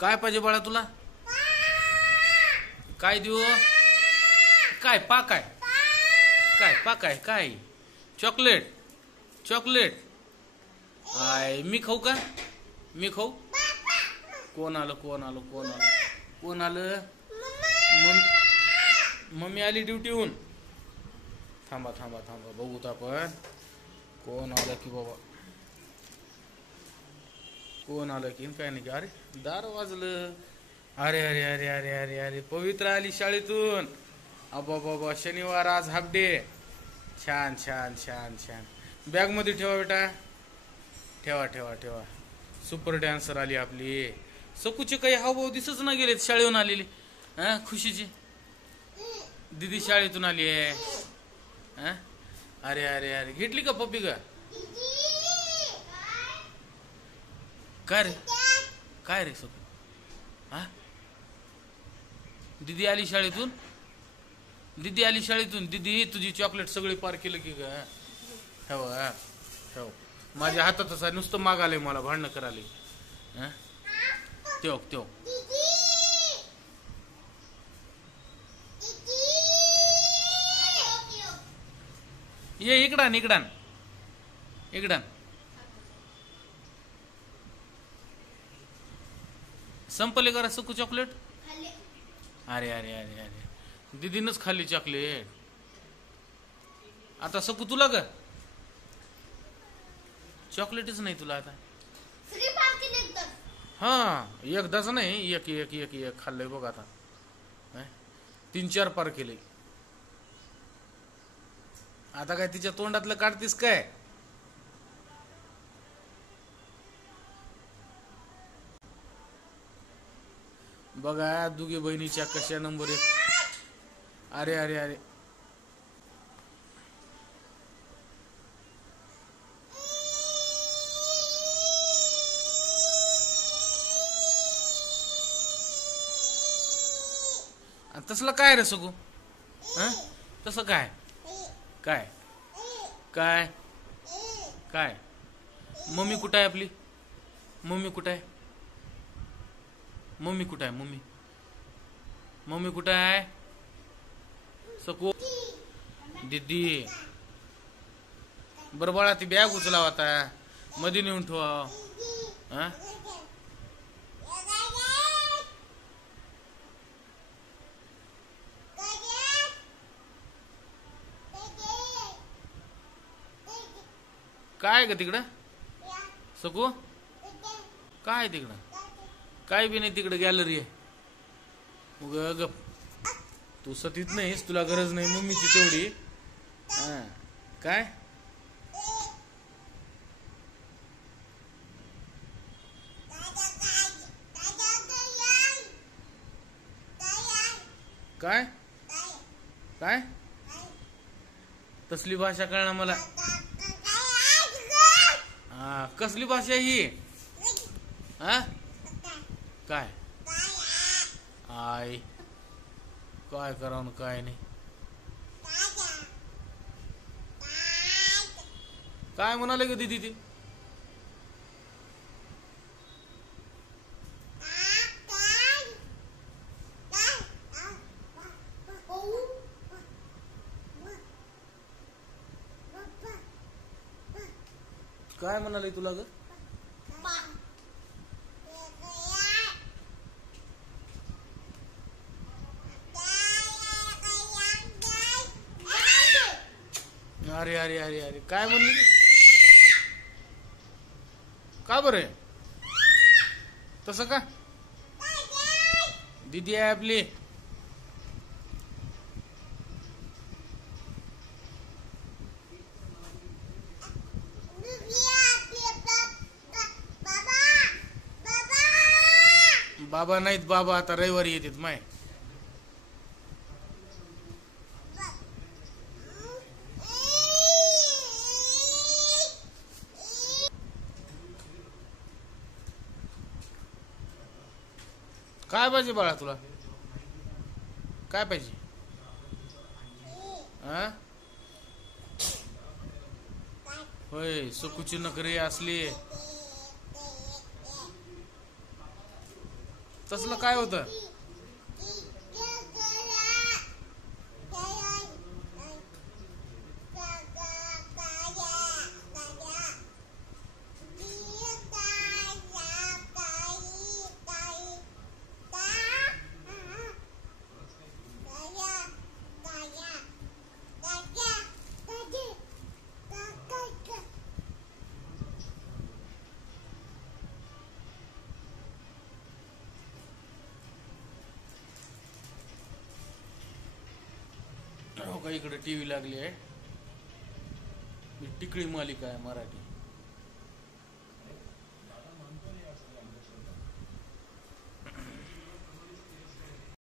काय पाहिजे बाळा तुला? काय देऊ? काय पा काय काय पा काय काय? Chocolate chocolate. आय मी खाऊ का? मी खाऊ? कोण आलं कोण आलं कोण आलं कोण आलं? मम्मी आली ड्युटीहून. थांबा थांबा थांबा बघूत आपण कोण आलं की बाबा. कोण आलं की काय नाही. अरे दार वाजलं. अरे अरे अरे अरे अरे अरे पवित्र आली शाळेतून. अबा बाबा शनिवार आज हाफ डे. छान छान छान छान. बॅग मध्ये ठेवा बेटा. ठेवा ठेवा ठेवा. सुपर डान्सर आली आपली. सकूचे काही हावभाव दिसच ना गेलेत शाळेतून आलेली. हा खुशीची दीदी शाळेतून आली आहे. हा अरे अरे अरे घेतली का पप्पी का? काय रे काय रे सकू? हा दीदी आली शाळेतून. दीदी आली शाळेतून. दीदी तुझी चॉकलेट सगळी पार केलं की ग? ठेव ठेव. माझ्या हातातच आहे. नुसतं मागाले मला भांडणं कराले. तेव तेव. ये इकडान इकडान इकडान. संपले करा सकू चॉकलेट. अरे अरे अरे अरे दीदीनच खाल्ली चॉकलेट. आता सकू तुला ग चॉकलेटच नाही तुला आता. हा एकदाच नाही एक एक एक एक खाल्लंय बघ आता. 3-4 पार केले. आता काय तिच्या तोंडातलं काढतीस काय? बघा दुगी बहिणीच्या कशा नंबर 1. अरे अरे अरे तसलं काय रे सगू? तसं काय काय काय काय? मम्मी कुठं आहे आपली? मम्मी कुठं आहे? मम्मी कुठं आहे? मम्मी मम्मी कुठं आहे? सकू दीदी बरं बाळा ती बॅग उचलाव आता. मध्ये नेऊन ठेवा. काय ग तिकडं सकू? काय तिकडं? काय बी नाही तिकडं. गॅलरी आहे. उग गप. तू सतीत नाहीस. तुला गरज नाही मम्मीची तेवढी. काय काय काय तसली भाषा कळणार मला. कसली भाषा ही? काय आय काय करावं काय नाही. काय म्हणाले ग दीदी ती? काय म्हणाले तुला ग? अरे अरे अरे अरे काय म्हणली? का बरे तसं का? दीदी आहे आपली. बाबा नाहीत. बाबा आता रविवारी येतात माय. काय पाहिजे बाळा तुला? काय पाहिजे? होय सुकूची नखरी असली. तसलं काय होतं? हो का, इकडे टीव्ही लागली आहे. टिकळी मालिका आहे मराठी.